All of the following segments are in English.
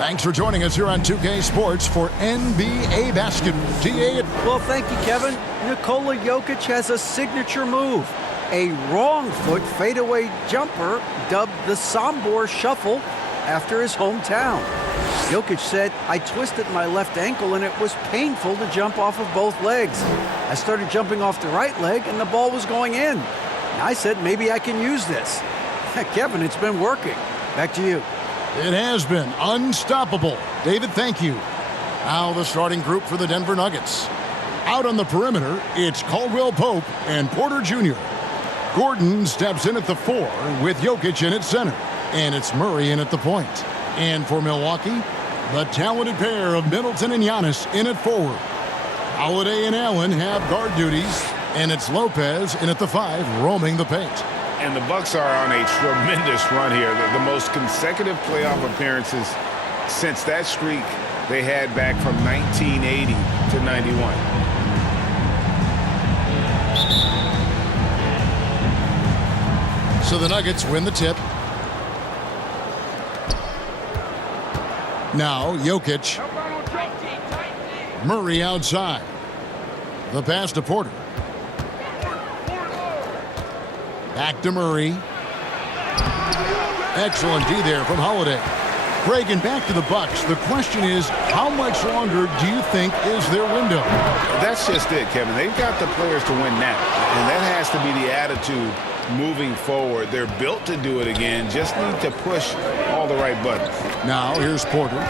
Thanks for joining us here on 2K Sports for NBA basketball. TA. Well, thank you, Kevin. Nikola Jokic has a signature move. A wrong foot fadeaway jumper dubbed the Sombor Shuffle after his hometown. Jokic said, "I twisted my left ankle and it was painful to jump off of both legs. I started jumping off the right leg and the ball was going in. And I said, maybe I can use this." Kevin, it's been working. Back to you. It has been unstoppable. David, thank you. Now the starting group for the Denver Nuggets. Out on the perimeter, it's Caldwell Pope and Porter Jr. Gordon steps in at the 4 with Jokic in at center. And it's Murray in at the point. And for Milwaukee, the talented pair of Middleton and Giannis in at forward. Holiday and Allen have guard duties. And it's Lopez in at the 5 roaming the paint. And the Bucks are on a tremendous run here. The most consecutive playoff appearances since that streak they had back from 1980 to 91. So the Nuggets win the tip. Now Jokic. Murray outside. The pass to Porter. Back to Murray. Excellent D there from Holiday. Craig, and back to the Bucks. The question is, how much longer do you think is their window? That's just it, Kevin. They've got the players to win now, and that has to be the attitude moving forward. They're built to do it again. Just need to push all the right buttons. Now here's Porter.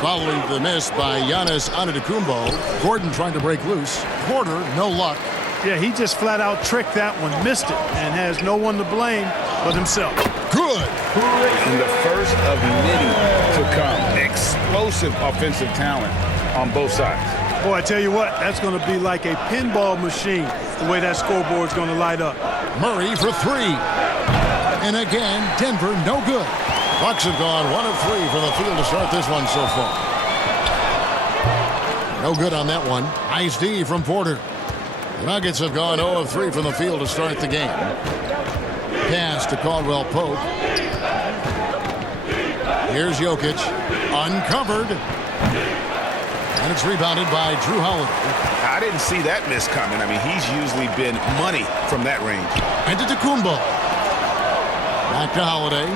Following the miss by Giannis Antetokounmpo. Gordon trying to break loose. Porter, no luck. Yeah, he just flat out tricked that one, missed it, and has no one to blame but himself. Good. And the first of many to come. Explosive offensive talent on both sides. Boy, I tell you what, that's going to be like a pinball machine, the way that scoreboard's going to light up. Murray for 3. And again, Denver, no good. Bucks have gone 1 of 3 from the field to start this one so far. No good on that one. Nice D from Porter. The Nuggets have gone 0 of 3 from the field to start the game. Pass to Caldwell Pope. Here's Jokic. Uncovered. And it's rebounded by Drew Holiday. I didn't see that miss coming. I mean, he's usually been money from that range. And to Antetokounmpo. Back to Holiday.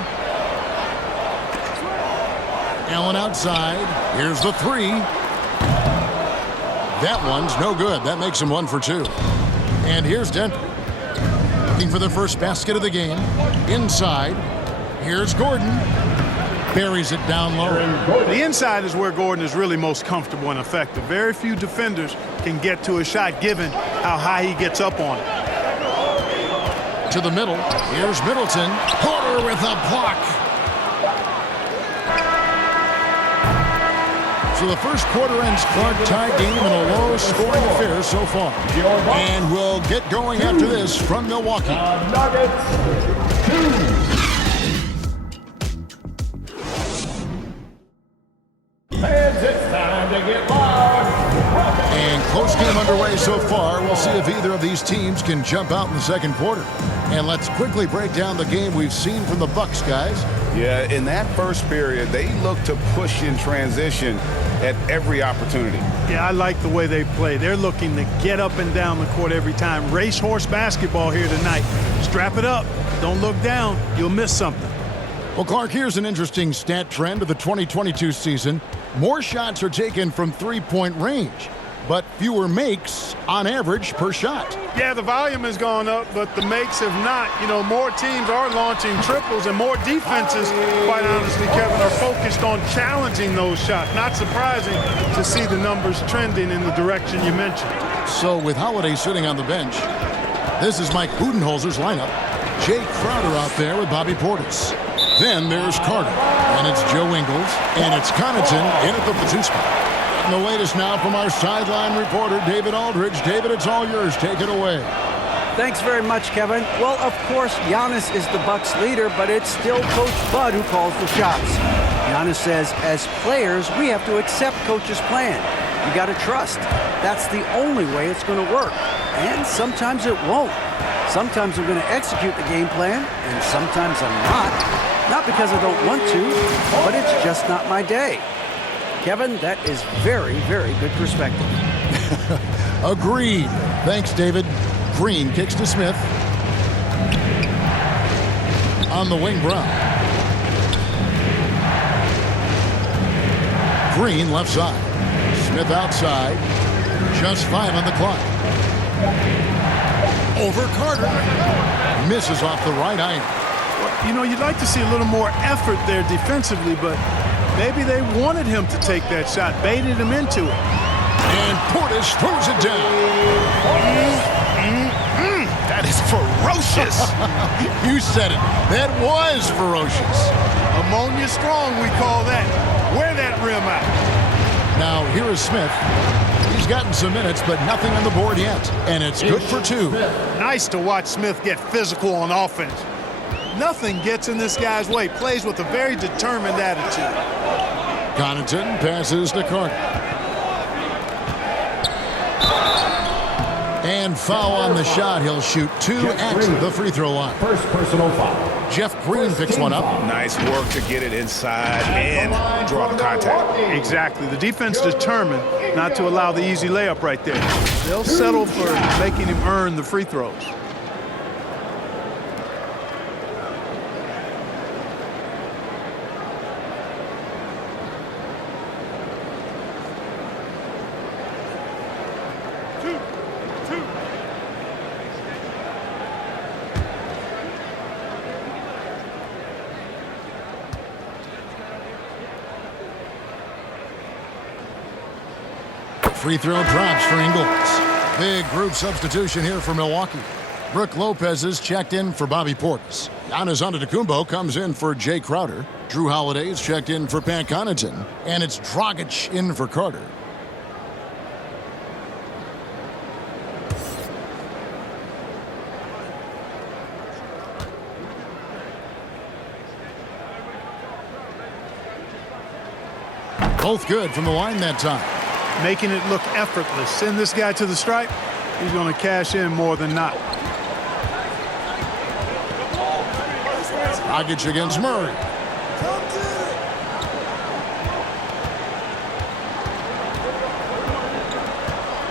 Allen outside. Here's the 3. That one's no good. That makes him 1 for 2. And here's Denver. Looking for the first basket of the game. Inside. Here's Gordon. Buries it down low. The inside is where Gordon is really most comfortable and effective. Very few defenders can get to a shot given how high he gets up on it. To the middle. Here's Middleton. Porter with a block. So the first quarter ends Clark tie game in a low-scoring affair so far. And we'll get going after this from Milwaukee. Nuggets 2. Fans, it's time to get loud. And close game underway so far. We'll see if either of these teams can jump out in the second quarter. And let's quickly break down the game we've seen from the Bucks, guys. Yeah, in that first period, they look to push in transition at every opportunity. Yeah, I like the way they play. They're looking to get up and down the court every time. Racehorse basketball here tonight. Strap it up. Don't look down. You'll miss something. Well, Clark, here's an interesting stat trend of the 2022 season. More shots are taken from three-point range, but fewer makes on average per shot. Yeah, the volume has gone up, but the makes have not. You know, more teams are launching triples, and more defenses, quite honestly, Kevin, are focused on challenging those shots. Not surprising to see the numbers trending in the direction you mentioned. So with Holiday sitting on the bench, this is Mike Budenholzer's lineup. Jake Crowder out there with Bobby Portis. Then there's Carter, and it's Joe Ingles, and it's Connaughton in at the 2 spot. And the latest now from our sideline reporter, David Aldridge. David, it's all yours. Take it away. Thanks very much, Kevin. Well, of course, Giannis is the Bucks leader, but it's still Coach Bud who calls the shots. Giannis says, as players, we have to accept Coach's plan. You got to trust. That's the only way it's going to work. And sometimes it won't. Sometimes I'm going to execute the game plan, and sometimes I'm not. Not because I don't want to, but it's just not my day. Kevin, that is very, very good perspective. Agreed. Thanks, David. Green kicks to Smith. On the wing, Brown. Green left side. Smith outside. Just 5 on the clock. Over Carter. Misses off the right iron. You know, you'd like to see a little more effort there defensively, but maybe they wanted him to take that shot, baited him into it. And Portis throws it down. That is ferocious. You said it. That was ferocious. Ammonia strong, we call that. Wear that rim out. Now, here is Smith. He's gotten some minutes, but nothing on the board yet. And it's good for 2. Nice to watch Smith get physical on offense. Nothing gets in this guy's way. Plays with a very determined attitude. Connaughton passes to Carter. And foul on the shot. He'll shoot 2 at the free throw line. First personal foul. Jeff Green picks one up. Nice work to get it inside and draw the contact. Exactly. The defense determined not to allow the easy layup right there. They'll settle for making him earn the free throws. Free throw drops for Ingles. Big group substitution here for Milwaukee. Brooke Lopez is checked in for Bobby Portis. Giannis Antetokounmpo comes in for Jay Crowder. Drew Holiday is checked in for Pat Connaughton. And it's Dragic in for Carter. Both good from the line that time. Making it look effortless. Send this guy to the stripe. He's going to cash in more than not. Dragic against Murray.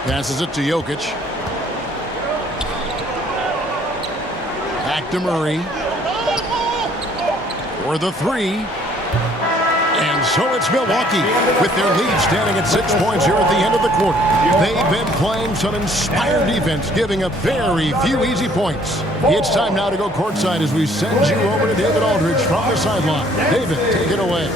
Passes it to Jokic. Back to Murray. For the 3. And so it's Milwaukee with their lead standing at 6 points here at the end of the quarter. They've been playing some inspired defense, giving up very few easy points. It's time now to go courtside as we send you over to David Aldridge from the sideline. David, take it away.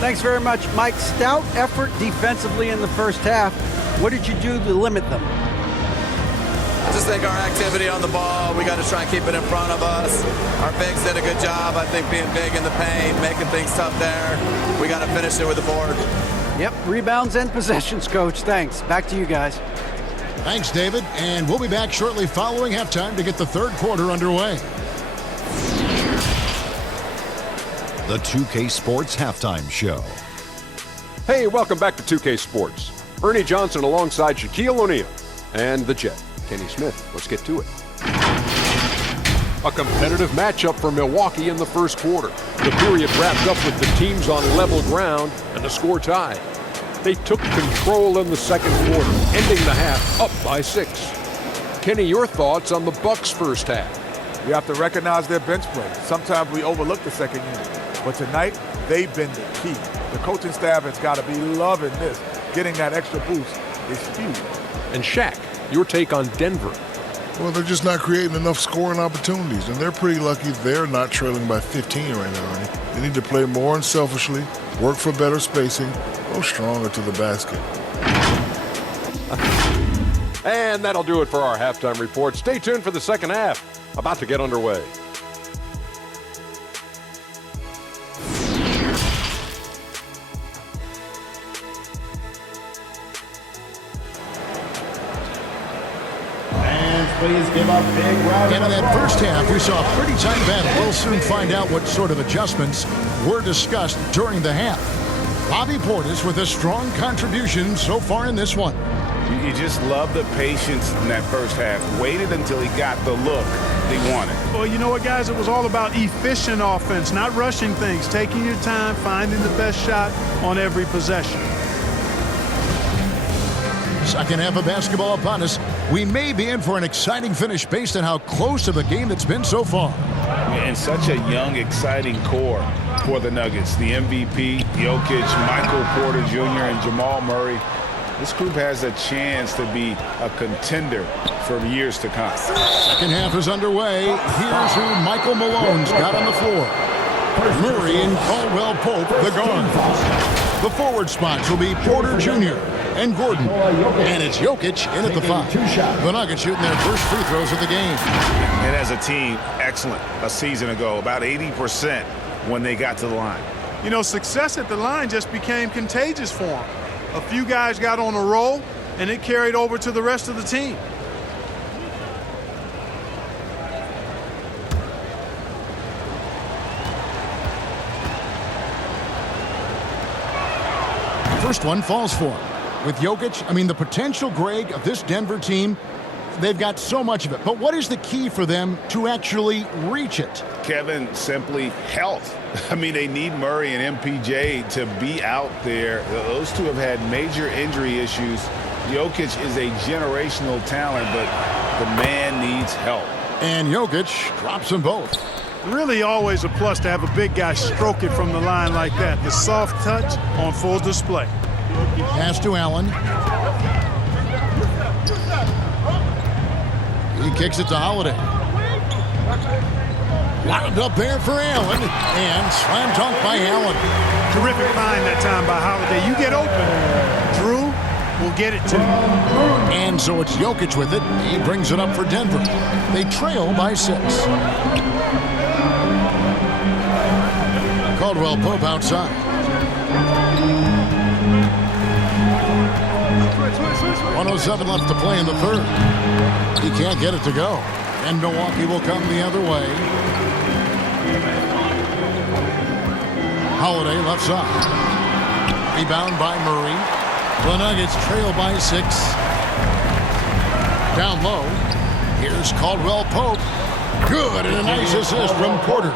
Thanks very much, Mike. Stout effort defensively in the first half. What did you do to limit them? I just think our activity on the ball, we got to try and keep it in front of us. Our bigs did a good job, I think, being big in the paint, making things tough there. We got to finish it with the board. Yep, rebounds and possessions, Coach. Thanks. Back to you guys. Thanks, David. And we'll be back shortly following halftime to get the third quarter underway. The 2K Sports Halftime Show. Hey, welcome back to 2K Sports. Ernie Johnson alongside Shaquille O'Neal and the Jet, Kenny Smith. Let's get to it. A competitive matchup for Milwaukee in the first quarter. The period wrapped up with the teams on level ground and the score tied. They took control in the second quarter, ending the half up by 6. Kenny, your thoughts on the Bucks' first half? You have to recognize their bench play. Sometimes we overlook the second unit. But tonight, they've been the key. The coaching staff has got to be loving this. Getting that extra boost is huge. And Shaq, your take on Denver? Well, they're just not creating enough scoring opportunities, and they're pretty lucky they're not trailing by 15 right now, Ernie. They need to play more unselfishly, work for better spacing, go stronger to the basket. And that'll do it for our halftime report. Stay tuned for the second half, about to get underway. Please give a big round. And in that first half, we saw a pretty tight battle. We'll soon find out what sort of adjustments were discussed during the half. Bobby Portis with a strong contribution so far in this one. You just love the patience in that first half. Waited until he got the look he wanted. Well, you know what, guys? It was all about efficient offense, not rushing things, taking your time, finding the best shot on every possession. Second half of basketball upon us. We may be in for an exciting finish based on how close of a game it's been so far. And such a young, exciting core for the Nuggets. The MVP, Jokic, Michael Porter Jr., and Jamal Murray. This group has a chance to be a contender for years to come. Second half is underway. Here's who Michael Malone's got on the floor. Murray and Caldwell Pope, the guards. The forward spots will be Porter Jr. and Gordon. And it's Jokic in at the 5. The Nuggets shooting their first free throws of the game. And as a team, excellent a season ago, about 80% when they got to the line. You know, success at the line just became contagious for them. A few guys got on a roll, and it carried over to the rest of the team. First one falls for him. With Jokic, I mean, the potential, Greg, of this Denver team, they've got so much of it. But what is the key for them to actually reach it? Kevin, simply health. I mean, they need Murray and MPJ to be out there. Those two have had major injury issues. Jokic is a generational talent, but the man needs help. And Jokic drops them both. Really always a plus to have a big guy stroke it from the line like that. The soft touch on full display. Pass to Allen. He kicks it to Holiday. Wound up there for Allen. And slam dunk by Allen. Terrific find that time by Holiday. You get open. Drew will get it to you. And so it's Jokic with it. He brings it up for Denver. They trail by 6. Caldwell Pope outside. 1:07 left to play in the third. He can't get it to go. And Milwaukee will come the other way. Holiday left side. Rebound by Murray. The Nuggets trail by 6. Down low. Here's Caldwell Pope. Good, and a nice assist from Porter.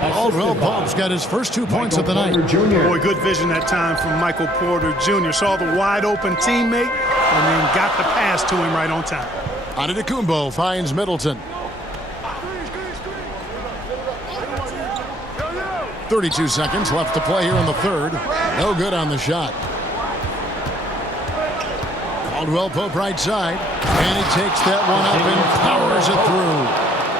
Caldwell Pope's got his first 2 points of the night. Boy, good vision that time from Michael Porter Jr. Saw the wide open teammate and then got the pass to him right on time. Antetokounmpo finds Middleton. 32 seconds left to play here in the third. No good on the shot. Caldwell Pope right side. And he takes that one up and powers it through.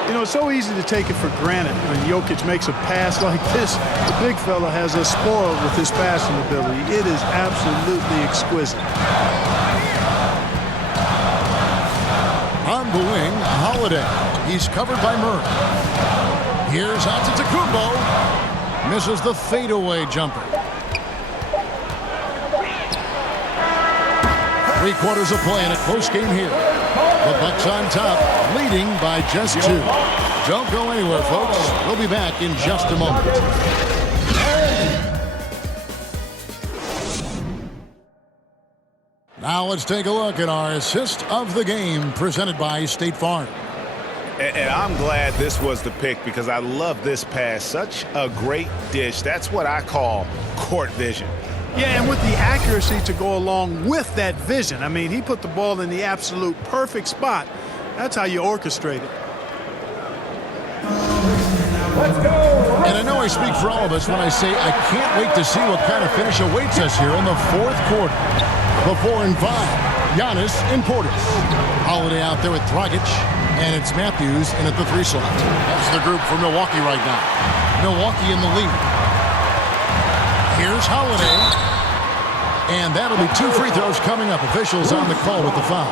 You know, it's so easy to take it for granted when Jokic makes a pass like this. The big fella has us spoiled with his passing ability. It is absolutely exquisite. On the wing, Holiday. He's covered by Murray. Here's Antetokounmpo. Misses the fadeaway jumper. 3 quarters of play in a close game here. The Bucks on top, leading by just 2. Don't go anywhere, folks. We'll be back in just a moment. Now let's take a look at our assist of the game presented by State Farm. And I'm glad this was the pick because I love this pass. Such a great dish. That's what I call court vision. Yeah, and with the accuracy to go along with that vision. I mean, he put the ball in the absolute perfect spot. That's how you orchestrate it. Let's go. And I know I speak for all of us when I say I can't wait to see what kind of finish awaits us here in the fourth quarter. The 4 and 5, Giannis and Portis. Holiday out there with Dragic, and it's Matthews in at the 3 slot. That's the group for Milwaukee right now. Milwaukee in the lead. Here's Holiday. And that'll be 2 free throws coming up. Officials on the call with the foul.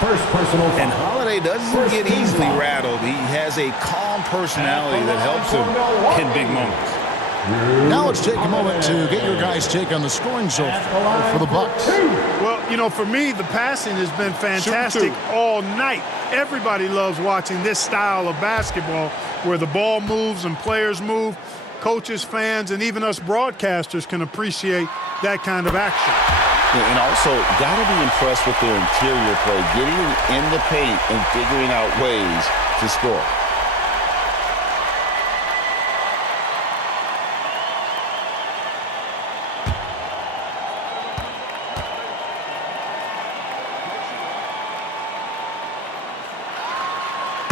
First personal foul. And Holiday doesn't get easily rattled. He has a calm personality that helps him in big moments. Now let's take a moment to get your guys' take on the scoring so far for the Bucks. Well, you know, for me, the passing has been fantastic all night. Everybody loves watching this style of basketball where the ball moves and players move. Coaches, fans, and even us broadcasters can appreciate that kind of action. And also, got to be impressed with their interior play, getting in the paint and figuring out ways to score.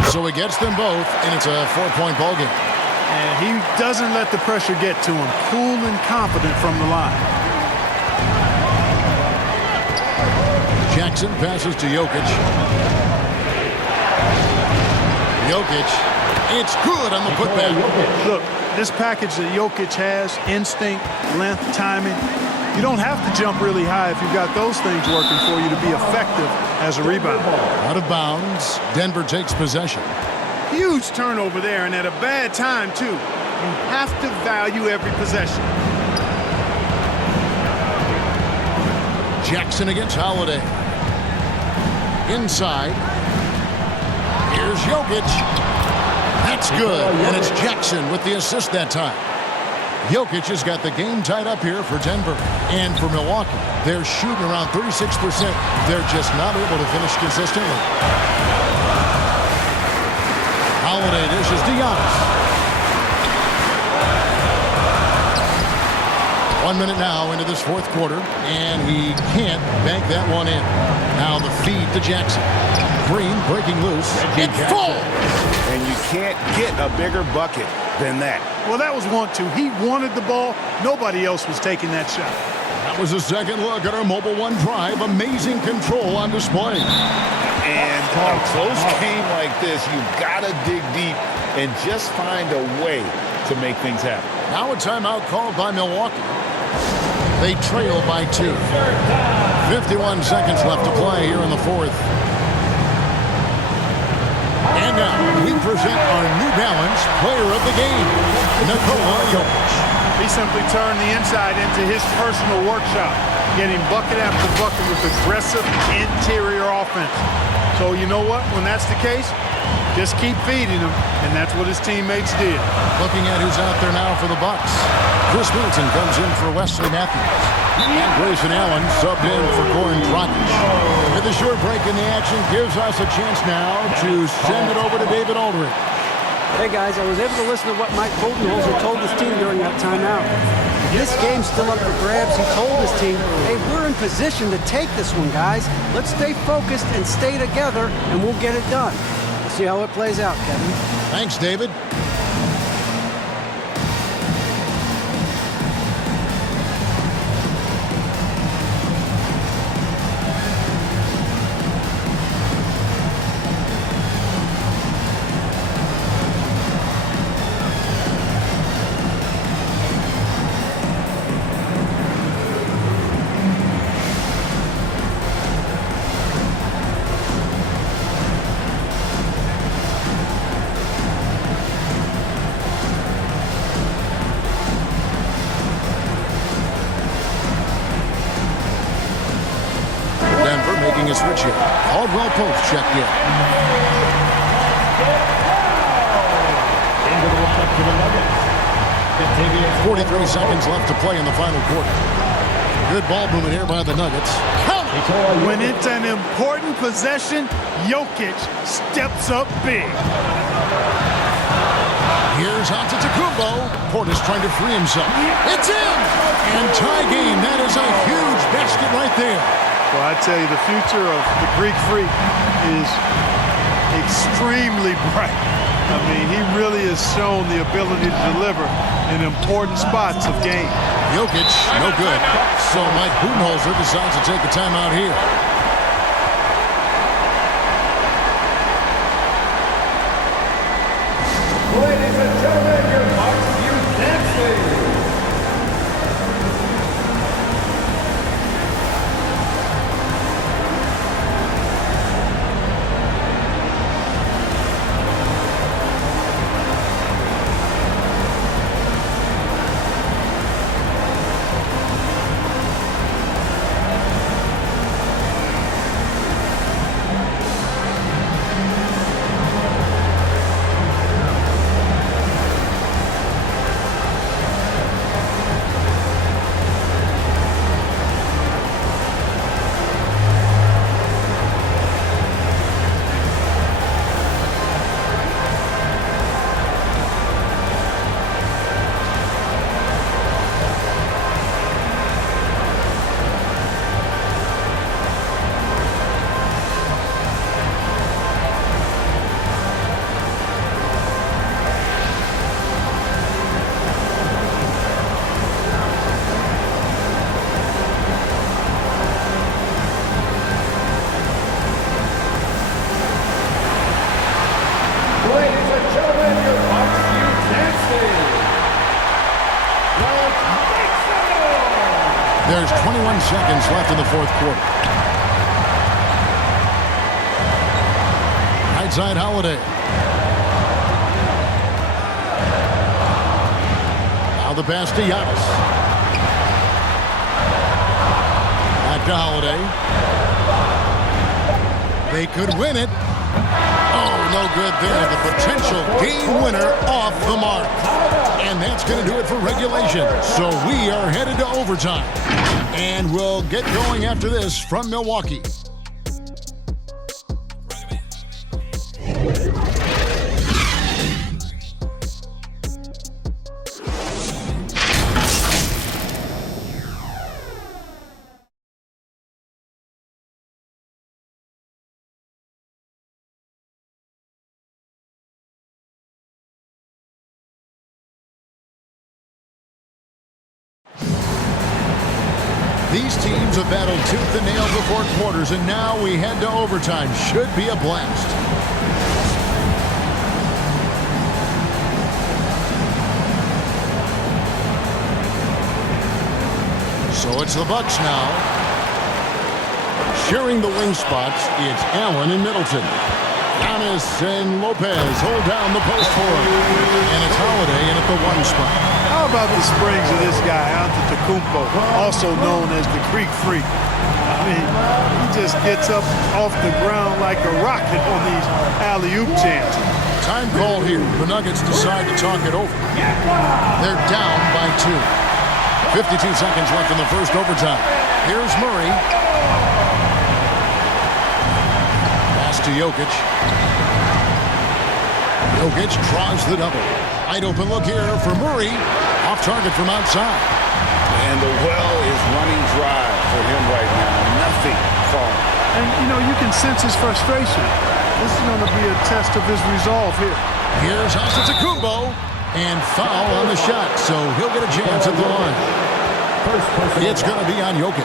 So he gets them both, and it's a 4-point ball game. And he doesn't let the pressure get to him. Cool and confident from the line. Jackson passes to Jokic. Jokic, it's good on the putback. Look, this package that Jokic has, instinct, length, timing, you don't have to jump really high if you've got those things working for you to be effective as a rebounder. Out of bounds. Denver takes possession. Huge turnover there, and at a bad time, too. You have to value every possession. Jackson against Holiday. Inside. Here's Jokic. That's good, and it's Jackson with the assist that time. Jokic has got the game tied up here for Denver. And for Milwaukee, they're shooting around 36%. They're just not able to finish consistently. Holiday dishes to Giannis. 1 minute now into this fourth quarter, and he can't bank that one in. Now the feed to Jackson. Green breaking loose. It falls! And you can't get a bigger bucket than that. Well, that was 1-2. He wanted the ball. Nobody else was taking that shot. That was a second look at our Mobile One drive. Amazing control on display. And a close game like this, you've got to dig deep and just find a way to make things happen. Now a timeout called by Milwaukee. They trail by 2. 51 seconds left to play here in the fourth. And now we present our New Balance player of the game, Nikola Jokic. He simply turned the inside into his personal workshop, getting bucket after bucket with aggressive interior offense. So you know what? When that's the case, just keep feeding him, and that's what his teammates did. Looking at who's out there now for the Bucks. Chris Middleton comes in for Wesley Matthews. And Grayson Allen subbed in for Goran Dragic. And the short break in the action gives us a chance now to send it over to David Aldridge. Hey guys, I was able to listen to what Mike Budenholzer told his team during that timeout. This game's still up for grabs. He told his team, hey, we're in position to take this one, guys. Let's stay focused and stay together, and we'll get it done. See how it plays out, Kevin. Thanks, David. A switch here. Caldwell Pope checked in. Into the lineup for the Nuggets. 43 seconds left to play in the final quarter. Good ball movement here by the Nuggets. When it's an important possession, Jokic steps up big. Here's Antetokounmpo. Portis trying to free himself. It's in! And tie game. That is a huge basket right there. Well, I tell you, the future of the Greek Freak is extremely bright. I mean, he really has shown the ability to deliver in important spots of game. Jokic, no good. So Mike Budenholzer decides to take a timeout here. Ladies and gentlemen, your Bucks Youth Dancing. There's 21 seconds left in the fourth quarter. Right side Holiday. Now the pass to Giannis. Back to Holiday. They could win it. Oh, no good there. The potential game winner off the mark. And that's going to do it for regulation. So we are headed to overtime. And we'll get going after this from Milwaukee. These teams have battled tooth and nail before quarters, and now we head to overtime. Should be a blast. So it's the Bucks now. Sharing the wing spots, it's Allen and Middleton. Giannis and Lopez hold down the post for him. And it's Holiday in at the one spot. How about the springs of this guy, Antetokounmpo, also known as the Greek Freak? I mean, he just gets up off the ground like a rocket on these alley-oop chances. Time call here. The Nuggets decide to talk it over. They're down by 2. 52 seconds left in the first overtime. Here's Murray. Pass to Jokic. Jokic draws the double. Wide open look here for Murray. Off target from outside. And the well is running dry for him right now. Nothing falling. And, you know, you can sense his frustration. This is going to be a test of his resolve here. Here's Antetokounmpo. And foul on the shot, so he'll get a chance at the line. It's going to be on Jokic.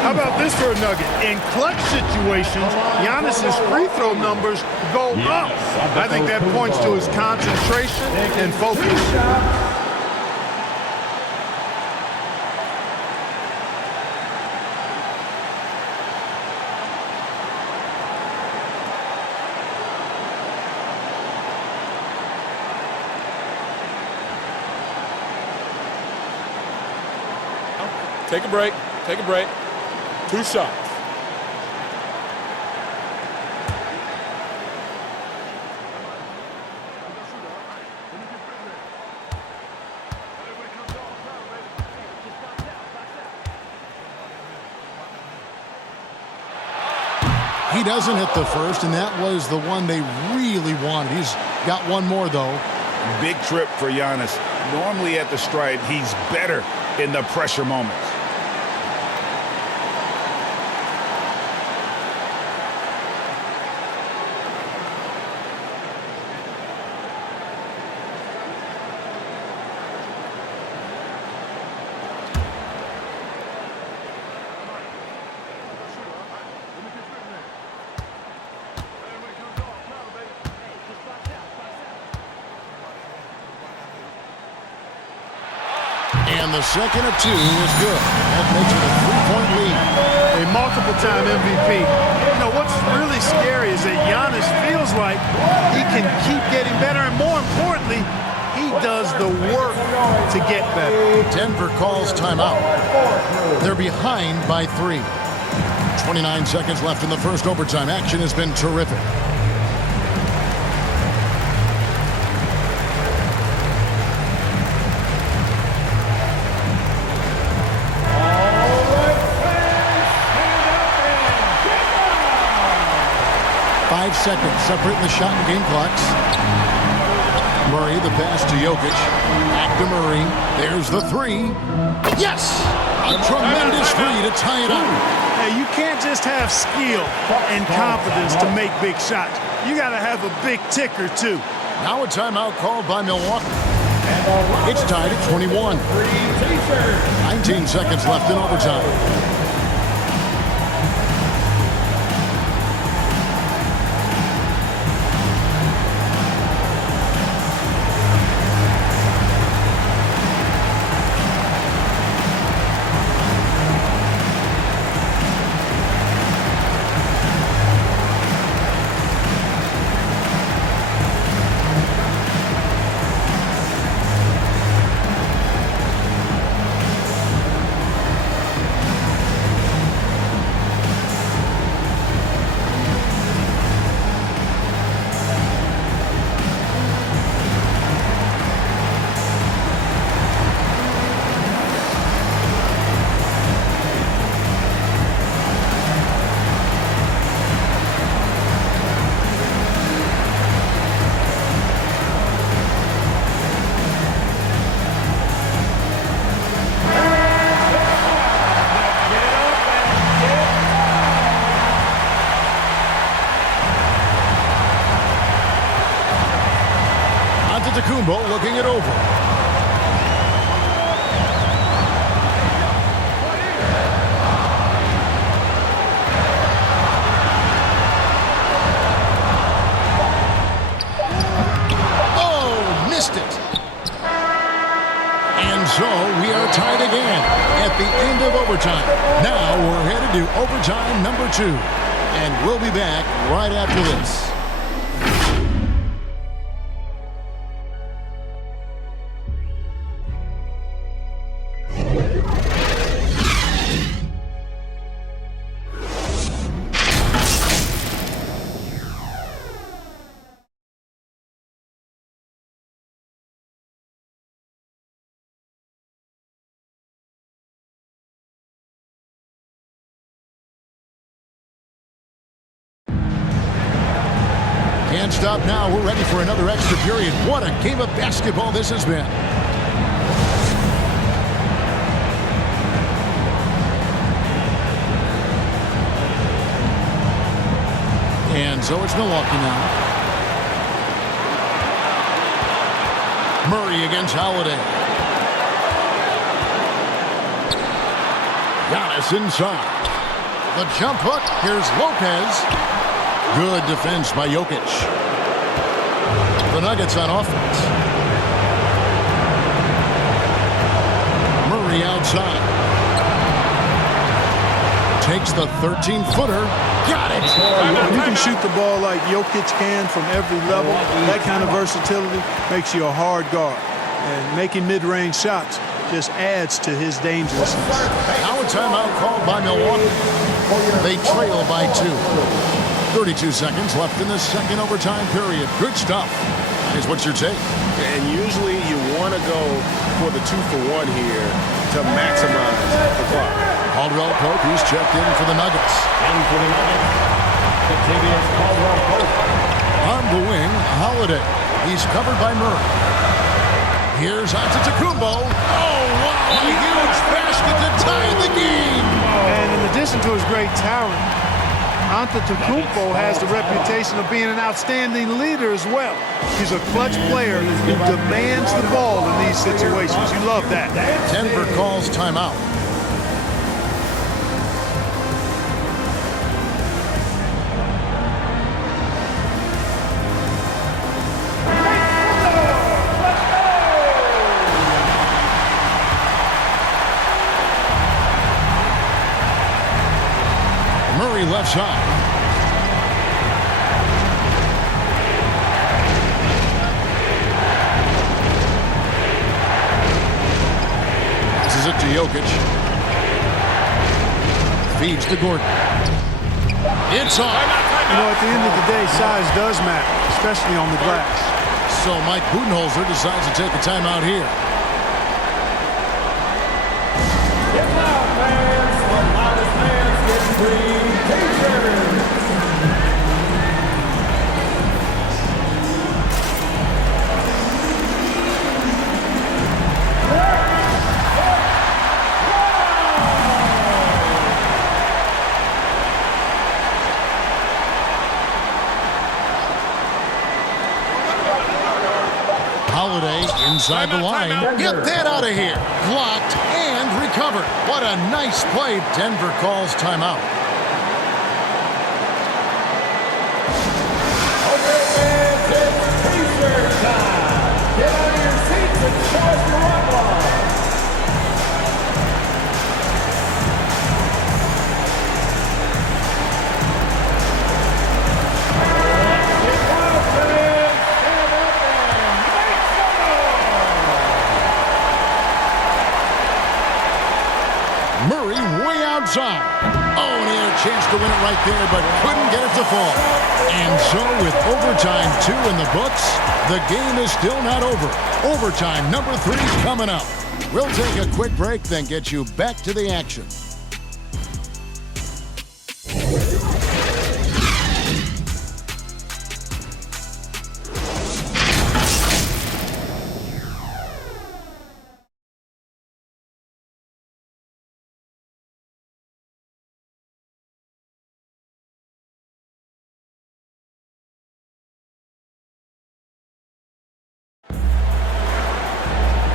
How about this for a Nugget? In clutch situations, Giannis's free throw numbers go up. I think that points to his concentration and focus. Take a break. Take a break. 2 shots. He doesn't hit the first, and that was the one they really wanted. He's got one more, though. Big trip for Giannis. Normally at the stripe, he's better in the pressure moments. And the second of 2 is good. That makes it a 3-point lead. A multiple-time MVP. You know, what's really scary is that Giannis feels like he can keep getting better, and more importantly, he does the work to get better. Denver calls timeout. They're behind by 3. 29 seconds left in the first overtime. Action has been terrific. Seconds separating the shot and game clocks. Murray, the pass to Jokic. Back to Murray. There's the 3. Yes! A tremendous 3 to tie it up. Hey, you can't just have skill and confidence to make big shots. You got to have a big ticker, too. Now a timeout called by Milwaukee. It's tied at 21. 19 seconds left in overtime. And so we are tied again at the end of overtime. Now we're headed to overtime number 2. And we'll be back right after this. Can't stop now. We're ready for another extra period. What a game of basketball this has been. And so it's Milwaukee now. Murray against Holiday. Giannis inside. The jump hook. Here's Lopez. Good defense by Jokic. The Nuggets on offense. Murray outside. Takes the 13-footer. Got it. When you can shoot the ball like Jokic can from every level, that kind of versatility makes you a hard guard. And making mid-range shots just adds to his dangerousness. Now a timeout called by Milwaukee. They trail by 2. 32 seconds left in the second overtime period. Good stuff. Is what's your take? And usually you want to go for the 2-for-1 here to maximize the clock. Caldwell Pope, he's checked in for the Nuggets. And for the Nuggets, Kentavious Caldwell Pope. On the wing, Holiday. He's covered by Murray. Here's Antetokounmpo. Oh, wow! A huge basket to tie the game. And in addition to his great talent, Antetokounmpo has the reputation of being an outstanding leader as well. He's a clutch player who demands the ball in these situations. You love that. Denver calls timeout. Murray left side. Passes it to Jokic. Feeds to Gordon. It's on. You know, at the end of the day, size does matter, especially on the glass. So Mike Budenholzer decides to take a timeout here. Get loud, fans. The loudest fans get free t-shirts. Holiday inside the line. Get that out of here. Blocked and recovered. What a nice play. Denver calls timeout. Okay, fans, it's t-shirt time. Get out of your seats and show us your rock line. Murray way outside. Oh, and he had a chance to win it right there, but couldn't get it to fall. And so with overtime 2 in the books, the game is still not over. Overtime number 3 coming up. We'll take a quick break, then get you back to the action.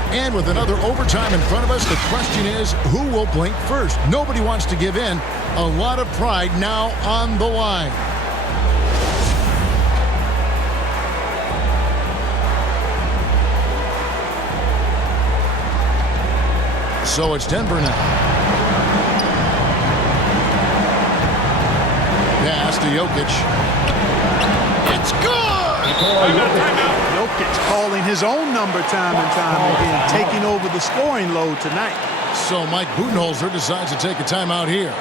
And with another overtime in front of us, the question is, who will blink first? Nobody wants to give in. A lot of pride now on the line. So it's Denver now. Pass to Jokic. It's good! Jokic calling his own number time and time again, taking over the scoring load tonight. So Mike Budenholzer decides to take a timeout here.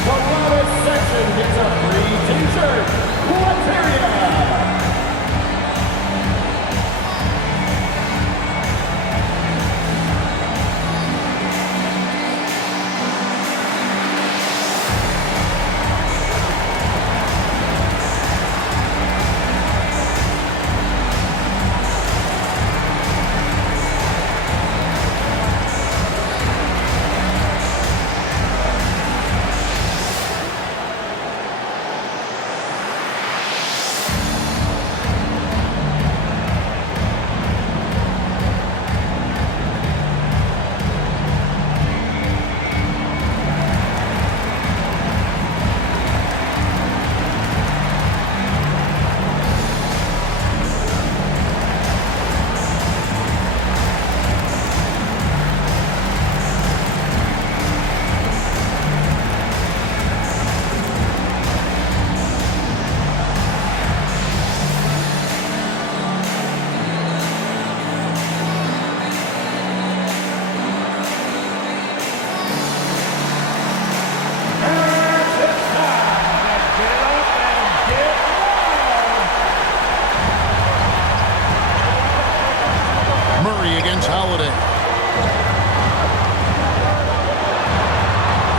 The loudest section gets a free t-shirt. Criteria.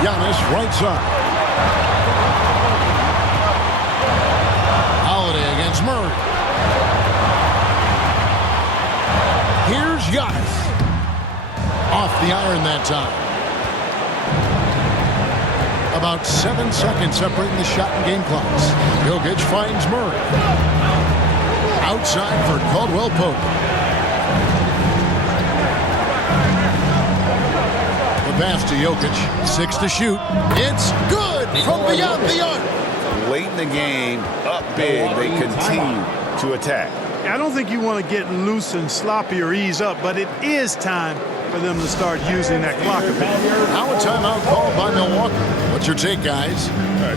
Giannis right side. Holiday against Murray. Here's Giannis. Off the iron that time. About 7 seconds separating the shot and game clocks. Jokic finds Murray. Outside for Caldwell Pope. The pass to Jokic. 6 to shoot. It's good from beyond the arc. Late in the game, up big, they continue to attack. I don't think you want to get loose and sloppy or ease up, but it is time for them to start using that clock a bit. Now a timeout called by Milwaukee. What's your take, guys?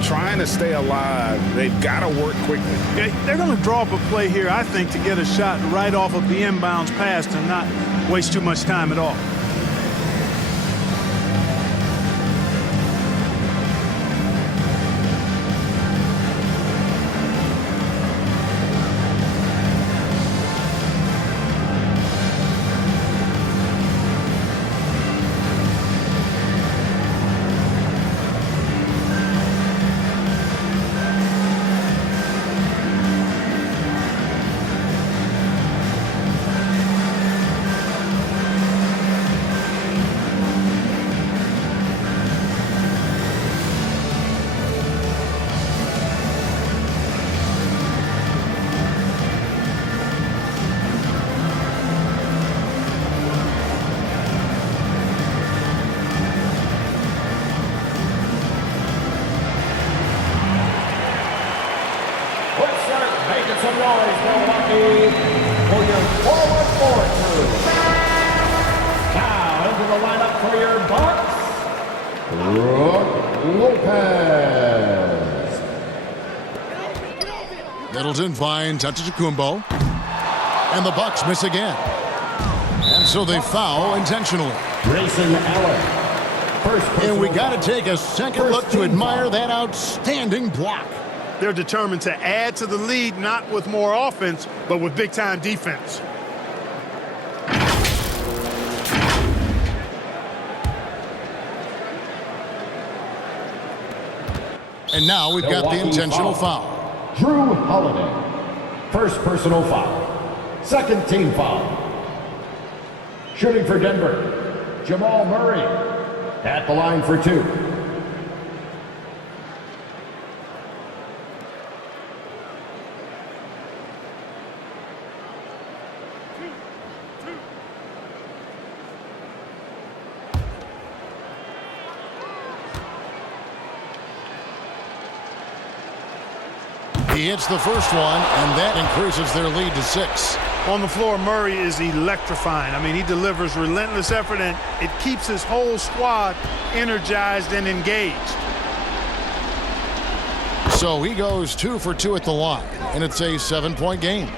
Trying to stay alive, they've got to work quickly. They're going to draw up a play here, I think, to get a shot right off of the inbounds pass and not waste too much time at all. Middleton finds Antetokounmpo, and the Bucks miss again. And so they foul intentionally. Grayson Allen. And we got to take a second look to admire that outstanding block. They're determined to add to the lead, not with more offense, but with big-time defense. And now we've got the intentional foul. Drew Holiday. First personal foul. Second team foul. Shooting for Denver, Jamal Murray. At the line for 2. He hits the first one, and that increases their lead to 6. On the floor, Murray is electrifying. I mean, he delivers relentless effort, and it keeps his whole squad energized and engaged. So he goes 2 for 2 at the line, and it's a 7-point game.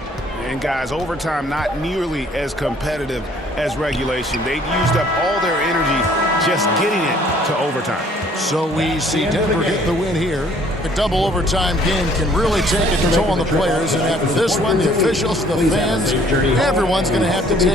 And guys, overtime not nearly as competitive as regulation. They used up all their energy just getting it to overtime. So we see Denver get the win here. A double overtime game can really take a toll on the players, and after this one, the officials, the fans, everyone's going to have to take